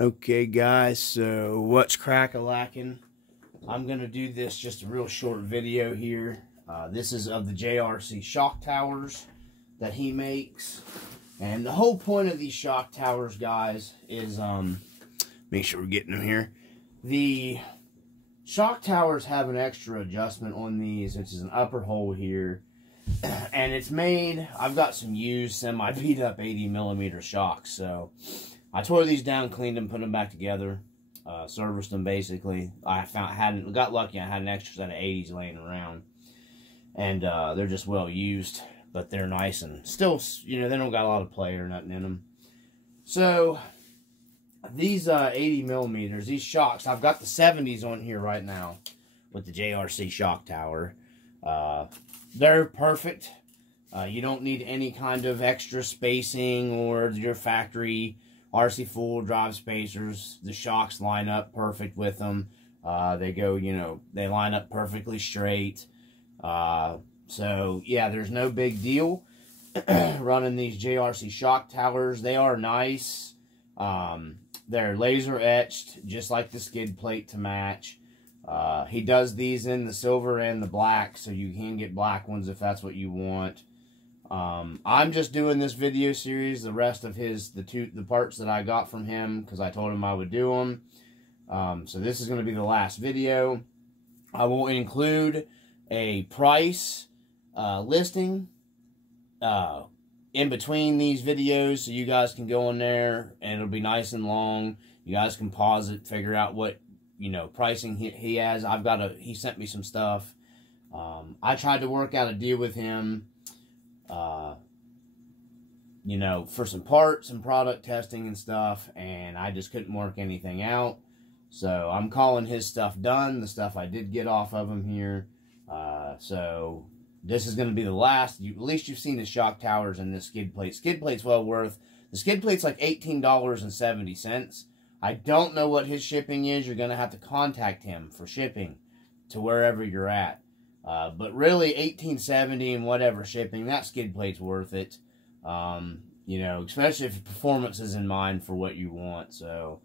Okay guys, so what's crack-a-lackin'? I'm going to do this just a real short video here. This is of the JRC shock towers that he makes. And the whole point of these shock towers, guys, is, make sure we're getting them here. The shock towers have an extra adjustment on these, which is an upper hole here. And it's made, I've got some used semi-beat up 80mm shocks, so I tore these down, cleaned them, put them back together, serviced them basically. I got lucky, I had an extra set of 80s laying around. And they're just well used, but they're nice and still, you know, they don't got a lot of play or nothing in them. So, these 80mm, these shocks, I've got the 70s on here right now with the JRC shock tower. They're perfect. You don't need any kind of extra spacing or your factory RC full drive spacers. The shocks line up perfect with them. They go, you know, they line up perfectly straight. So, yeah, there's no big deal running these JRC shock towers. They are nice. They're laser etched, just like the skid plate to match. He does these in the silver and the black, so you can get black ones if that's what you want. I'm just doing this video series, the rest of the parts that I got from him, because I told him I would do them. So this is going to be the last video. I will include a price listing in between these videos, so you guys can go in there, and it'll be nice and long. You guys can pause it, figure out what, you know, pricing he has. He sent me some stuff. I tried to work out a deal with him, you know, for some parts and product testing and stuff, and I just couldn't work anything out. So I'm calling his stuff done, the stuff I did get off of him here. So this is going to be the last. At least you've seen the shock towers and this skid plate. Skid plate's well worth. The skid plate's like $18.70. I don't know what his shipping is. You're going to have to contact him for shipping to wherever you're at. But really, $18.70 and whatever shipping, that skid plate's worth it. You know, especially if performance is in mind for what you want. So,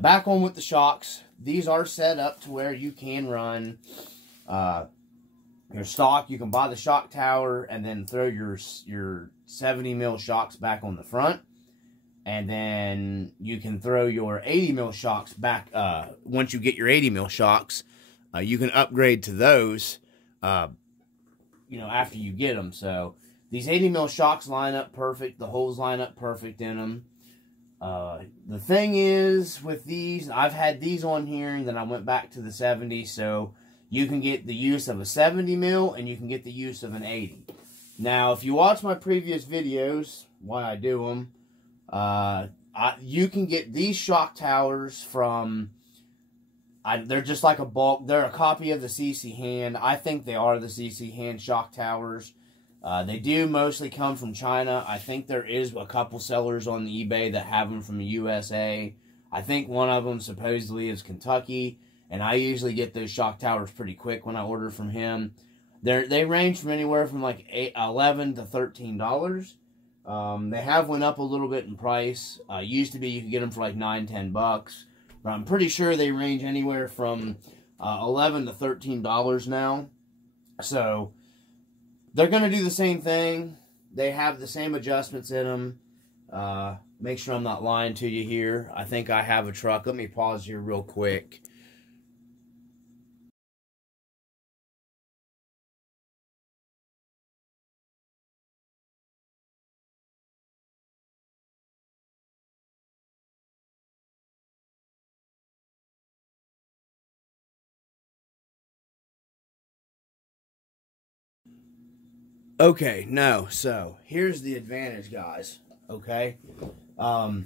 back on with the shocks. These are set up to where you can run your stock. You can buy the shock tower and then throw your 70mm shocks back on the front. And then you can throw your 80mm shocks back. Once you get your 80mm shocks, you can upgrade to those, you know, after you get them. So these 80mm shocks line up perfect. The holes line up perfect in them. The thing is with these, I've had these on here, and then I went back to the 70. So you can get the use of a 70mm and you can get the use of an 80. Now, if you watch my previous videos, why I do them, you can get these shock towers from, they're just like a bulk, they're a copy of the CC Hand. I think they are the CC Hand shock towers. They do mostly come from China. I think there is a couple sellers on the eBay that have them from the USA. I think one of them supposedly is Kentucky, and I usually get those shock towers pretty quick when I order from him. They range from anywhere from like $11 to $13. They have went up a little bit in price. Used to be you could get them for like $9-10 bucks, but I'm pretty sure they range anywhere from $11 to $13 now. So they're going to do the same thing. They have the same adjustments in them. Make sure I'm not lying to you here. I think I have a truck. Let me pause here real quick. Okay, no, so here's the advantage, guys, okay? I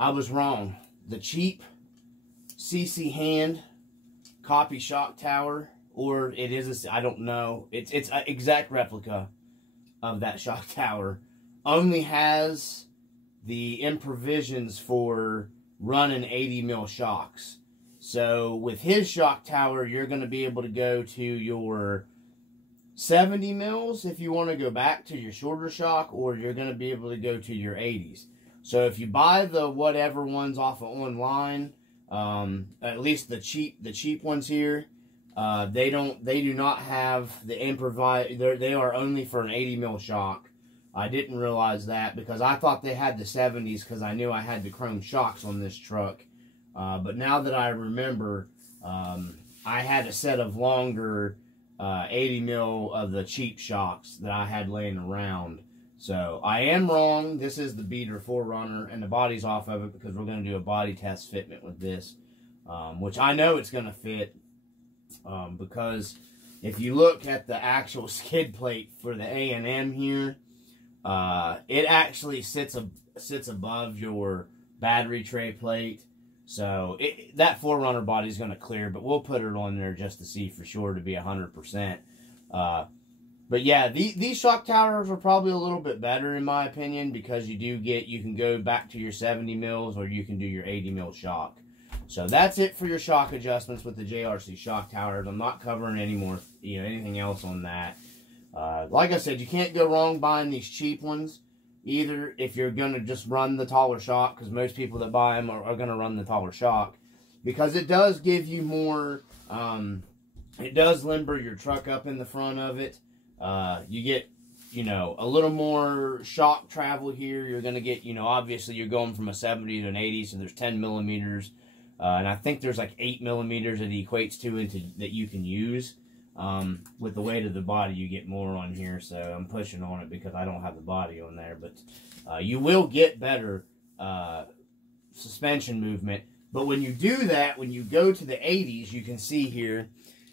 was wrong. The cheap CC Hand copy shock tower, or it is, I don't know, it's an exact replica of that shock tower, only has the improvisions for running 80mm shocks. So with his shock tower, you're going to be able to go to your 70 mils if you want to go back to your shorter shock, or you're going to be able to go to your 80s. So if you buy the whatever ones off of online, at least the cheap ones here, they do not have the improvised. They are only for an 80 mil shock. I didn't realize that because I thought they had the 70s because I knew I had the chrome shocks on this truck. But now that I remember, I had a set of longer 80 mil of the cheap shocks that I had laying around. So I am wrong. This is the beater 4Runner, and the body's off of it because we're going to do a body test fitment with this, which I know it's going to fit because if you look at the actual skid plate for the A&M here, it actually sits above your battery tray plate. So that 4Runner body is going to clear, but we'll put it on there just to see for sure to be 100%. But yeah, these shock towers are probably a little bit better in my opinion because you can go back to your 70 mils or you can do your 80 mil shock. So that's it for your shock adjustments with the JRC shock towers. I'm not covering any more, anything else on that. Like I said, you can't go wrong buying these cheap ones. Either if you're going to just run the taller shock, because most people that buy them are going to run the taller shock, because it does give you more, it does limber your truck up in the front of it. You get, a little more shock travel here. You're going to get, obviously you're going from a 70 to an 80, so there's 10 millimeters. And I think there's like 8 millimeters that it equates to that you can use. With the weight of the body, you get more on here, so I'm pushing on it because I don't have the body on there. But you will get better suspension movement. But when you do that, when you go to the 80s, you can see here,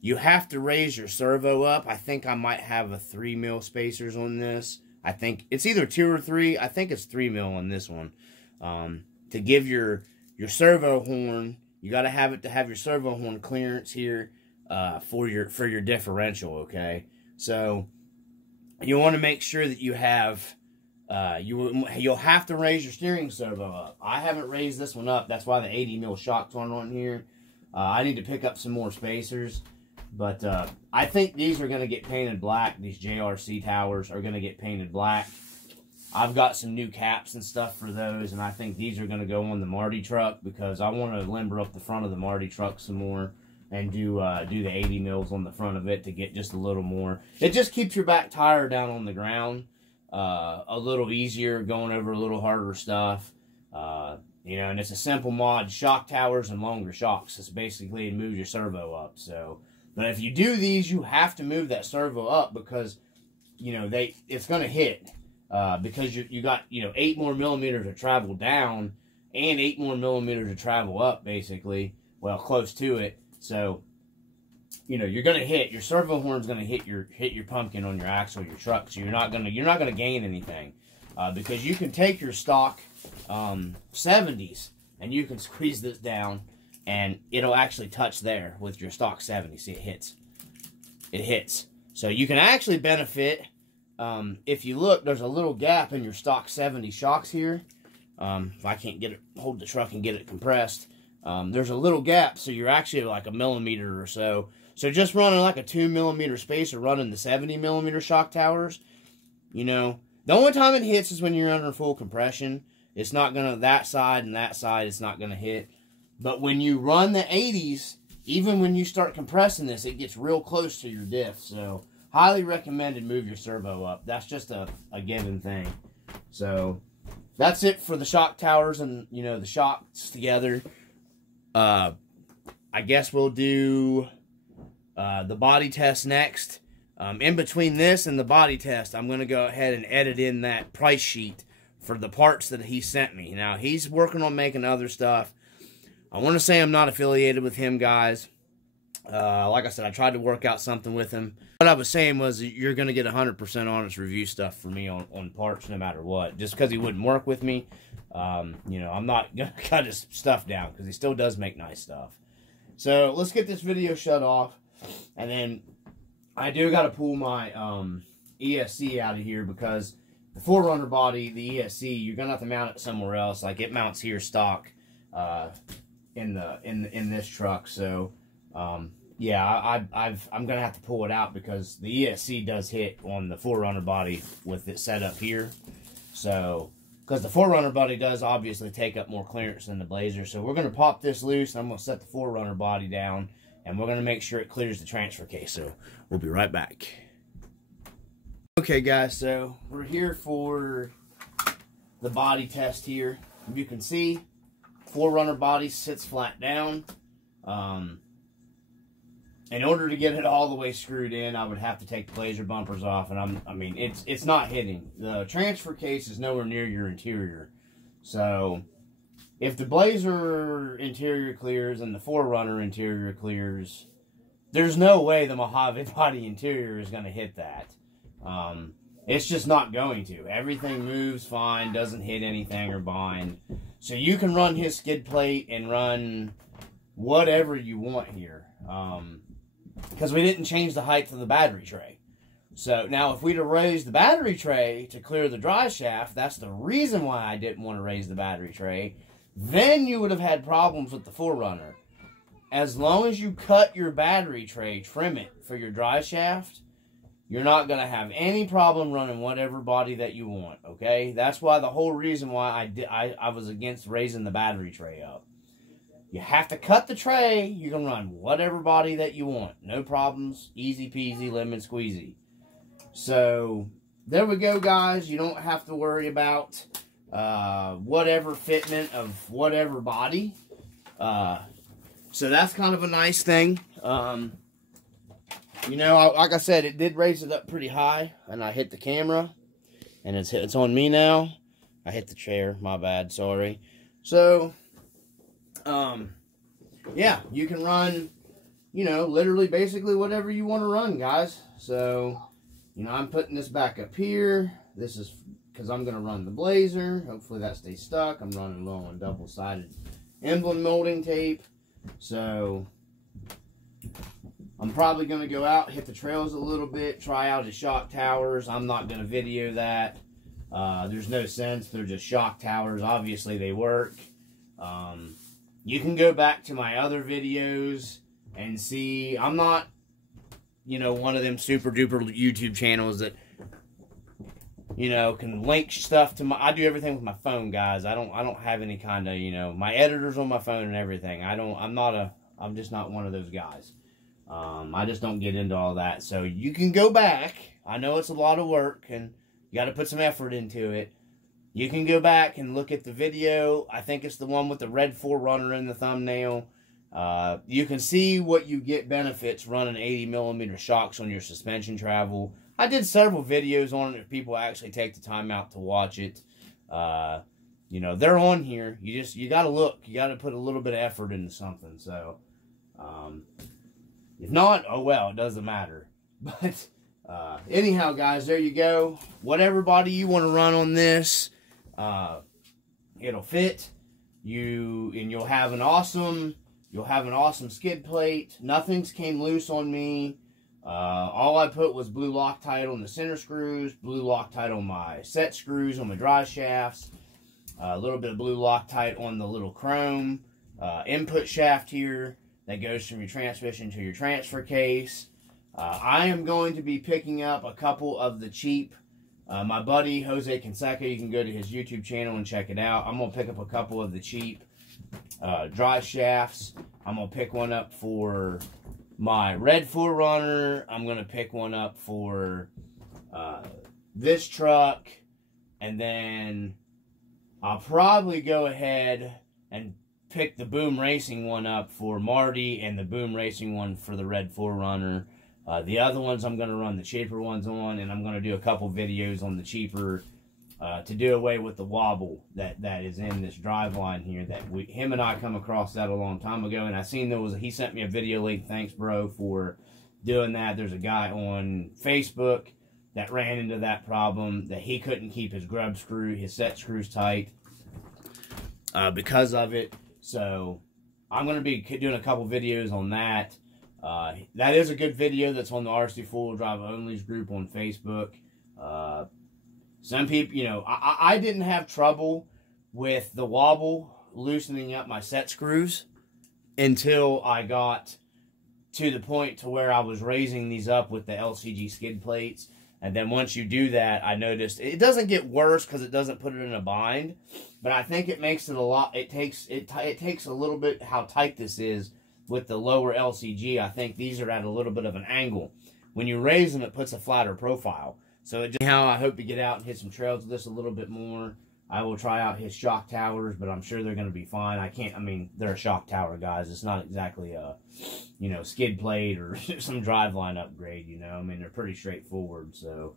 you have to raise your servo up. I think I might have a 3 mil spacers on this. I think it's either 2 or 3. I think it's 3 mil on this one. To give your servo horn, you got to have it to have your servo horn clearance here. For your differential, okay? So you want to make sure that you have you'll have to raise your steering servo up. I haven't raised this one up. That's why the 80 mil shocks aren't on here. I need to pick up some more spacers, but I think these are going to get painted black. These JRC towers are going to get painted black. I've got some new caps and stuff for those, and I think these are going to go on the Marty truck because I want to limber up the front of the Marty truck some more. And do the 80 mils on the front of it to get just a little more. It just keeps your back tire down on the ground a little easier, going over a little harder stuff. And it's a simple mod, shock towers and longer shocks. It's basically to move your servo up. So, but if you do these, you have to move that servo up because, it's going to hit because you got, 8 more millimeters to travel down and 8 more millimeters to travel up, basically. Well, close to it. So, you're gonna hit your servo horn's gonna hit your pumpkin on your axle, your truck. So you're not gonna gain anything because you can take your stock 70s and you can squeeze this down and it'll actually touch there with your stock 70. See, it hits. So you can actually benefit if you look. There's a little gap in your stock 70 shocks here. If I can't hold the truck and get it compressed. There's a little gap, so you're actually like a millimeter or so. So just running like a 2 millimeter spacer, running the 70 millimeter shock towers, the only time it hits is when you're under full compression. It's not going to, that side, it's not going to hit. But when you run the 80s, even when you start compressing this, it gets real close to your diff. So highly recommended move your servo up. That's just a given thing. So that's it for the shock towers and, the shocks together. I guess we'll do the body test next. In between this and the body test, I'm going to go ahead and edit in that price sheet for the parts that he sent me. Now, he's working on making other stuff. I want to say I'm not affiliated with him, guys. Like I said, I tried to work out something with him. What I was saying was that you're going to get 100% honest review stuff for me on parts no matter what. Just because he wouldn't work with me. I'm not going to cut his stuff down because he still does make nice stuff. So, let's get this video shut off. And then, I do got to pull my ESC out of here because the 4Runner body, the ESC, you're going to have to mount it somewhere else. Like, it mounts here stock in this truck. So, yeah, I'm going to have to pull it out because the ESC does hit on the 4Runner body with it set up here. So, because the 4Runner body does obviously take up more clearance than the Blazer. So we're going to pop this loose, and I'm going to set the 4Runner body down, and we're going to make sure it clears the transfer case. So we'll be right back. Okay, guys, so we're here for the body test here. You can see 4Runner body sits flat down. In order to get it all the way screwed in, I would have to take the Blazer bumpers off, and I mean, it's not hitting. The transfer case is nowhere near your interior. So, if the Blazer interior clears and the 4Runner interior clears, there's no way the Mojave body interior is going to hit that. It's just not going to. Everything moves fine, doesn't hit anything or bind. So you can run his skid plate and run whatever you want here. Because we didn't change the height of the battery tray. So now if we'd have raised the battery tray to clear the dry shaft, that's the reason why I didn't want to raise the battery tray, then you would have had problems with the 4Runner. As long as you cut your battery tray, trim it for your dry shaft, you're not going to have any problem running whatever body that you want, okay? That's why the whole reason why I was against raising the battery tray up. You have to cut the tray. You can run whatever body that you want. No problems. Easy peasy, lemon squeezy. So, there we go, guys. You don't have to worry about whatever fitment of whatever body. So, that's kind of a nice thing. You know, like I said, it did raise it up pretty high. And I hit the camera. And it's on me now. I hit the chair. My bad. Sorry. So... yeah, you can run, you know, literally basically whatever you want to run, guys. So, you know, I'm putting this back up here. This is because I'm going to run the Blazer. Hopefully that stays stuck. I'm running low on double-sided emblem molding tape. So, I'm probably going to go out, hit the trails a little bit, try out his shock towers. I'm not going to video that. There's no sense. They're just shock towers. Obviously, they work. You can go back to my other videos and see. I'm not, you know, one of them super duper YouTube channels that, you know, can link stuff to my. I do everything with my phone, guys. I don't have any kind of, you know, my editor's on my phone and everything. I'm just not one of those guys. I just don't get into all that. So you can go back. I know it's a lot of work and you got to put some effort into it. You can go back and look at the video. I think it's the one with the red 4Runner in the thumbnail. You can see what you get benefits running 80mm shocks on your suspension travel. I did several videos on it if people actually take the time out to watch it. You know, they're on here. You got to look. You got to put a little bit of effort into something. So, if not, oh well, it doesn't matter. But, anyhow, guys, there you go. Whatever body you want to run on this, it'll fit. You'll have an awesome skid plate. Nothing's came loose on me. All I put was blue Loctite on the center screws, blue Loctite on my set screws on my dry shafts, a little bit of blue Loctite on the little chrome input shaft here that goes from your transmission to your transfer case. I am going to be picking up a couple of the cheap, my buddy Jose Canseco, you can go to his YouTube channel and check it out. I'm going to pick up a couple of the cheap dry shafts. I'm going to pick one up for my red 4Runner. I'm going to pick one up for this truck. And then I'll probably go ahead and pick the Boom Racing one up for Marty and the Boom Racing one for the red 4Runner. The other ones I'm going to run the cheaper ones on, and I'm going to do a couple videos on the cheaper to do away with the wobble that is in this drive line here. That him and I come across that a long time ago, and I seen he sent me a video link. Thanks, bro, for doing that. There's a guy on Facebook that ran into that problem, that he couldn't keep his grub screw, his set screws tight because of it. So I'm going to be doing a couple videos on that. That is a good video that's on the RC Full Drive Onlys group on Facebook. Some people, you know, I didn't have trouble with the wobble loosening up my set screws until I got to the point to where I was raising these up with the LCG skid plates. And then once you do that, I noticed it doesn't get worse because it doesn't put it in a bind. But I think it makes it a lot. It takes a little bit how tight this is with the lower LCG. I think these are at a little bit of an angle. When you raise them, it puts a flatter profile. So it just, anyhow, I hope to get out and hit some trails with this a little bit more. I will try out his shock towers, but I'm sure they're going to be fine. I mean, they're a shock tower, guys. It's not exactly a, skid plate or some driveline upgrade, I mean, they're pretty straightforward. So,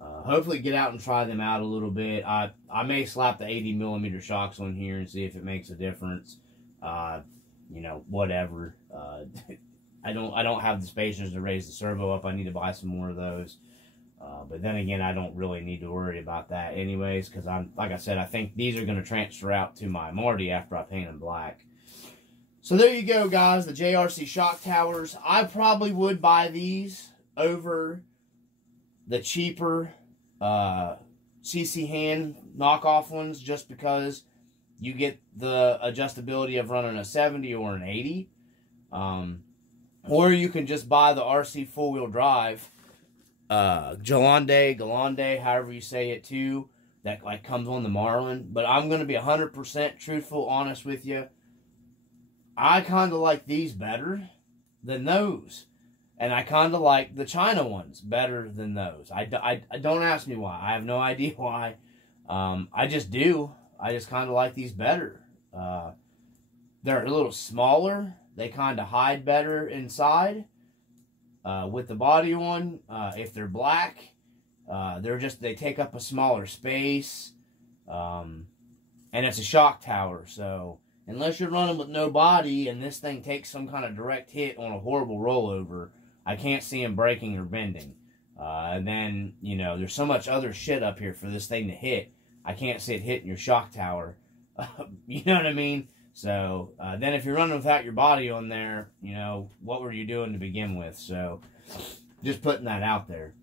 hopefully get out and try them out a little bit. I may slap the 80mm shocks on here and see if it makes a difference. Whatever. I don't have the spacers to raise the servo up. I need to buy some more of those. But then again, I don't really need to worry about that anyways, because like I said, I think these are going to transfer out to my Marty after I paint them black. So there you go, guys, the JRC shock towers. I probably would buy these over the cheaper CC hand knockoff ones, just because you get the adjustability of running a 70 or an 80. Or you can just buy the RC four-wheel drive Galande, however you say it too, that like comes on the Marlin. But I'm going to be 100% truthful, honest with you. I kind of like these better than those. And I kind of like the China ones better than those. I don't ask me why. I have no idea why. I just do. I just kind of like these better. They're a little smaller. They kind of hide better inside. With the body one, if they're black, they take up a smaller space, and it's a shock tower. So unless you're running with no body and this thing takes some kind of direct hit on a horrible rollover, I can't see them breaking or bending. And then there's so much other shit up here for this thing to hit. I can't see it hitting your shock tower. You know what I mean? So, then if you're running without your body on there, what were you doing to begin with? So, just putting that out there.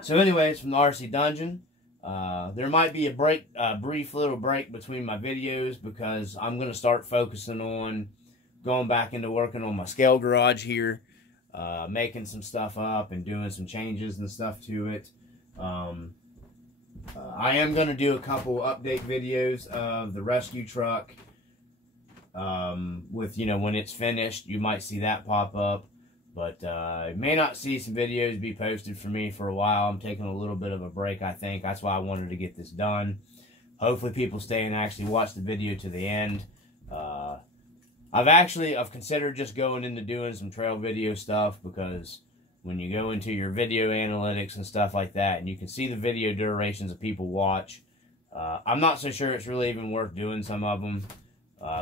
So, anyways, from the RC Dungeon, there might be a brief little break between my videos because I'm going to start focusing on going back into working on my scale garage here, making some stuff up and doing some changes and stuff to it. I am going to do a couple update videos of the rescue truck. With when it's finished, you might see that pop up, but you may not see some videos be posted for me for a while. I'm taking a little bit of a break, I think. That's why I wanted to get this done. Hopefully people stay and actually watch the video to the end. I've considered just going into doing some trail video stuff, because when you go into your video analytics and stuff like that, and you can see the video durations that people watch, I'm not so sure it's really even worth doing some of them.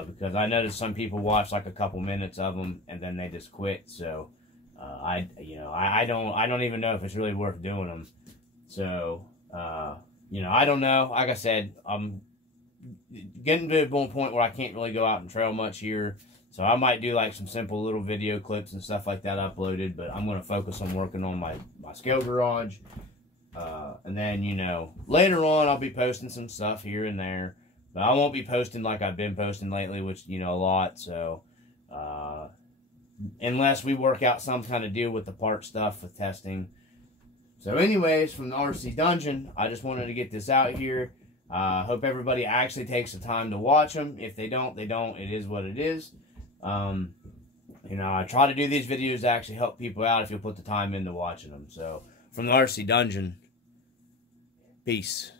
Because I noticed some people watch like a couple minutes of them and then they just quit. So I don't even know if it's really worth doing them. So I don't know. Like I said, I'm getting to a point where I can't really go out and trail much here. So I might do like some simple little video clips and stuff like that uploaded. But I'm going to focus on working on my scale garage. And then later on I'll be posting some stuff here and there. But I won't be posting like I've been posting lately, which, a lot. So, unless we work out some kind of deal with the part stuff with testing. So, anyways, from the RC Dungeon, I just wanted to get this out here. Hope everybody actually takes the time to watch them. If they don't, they don't. It is what it is. I try to do these videos to actually help people out if you'll put the time into watching them. So, from the RC Dungeon, peace.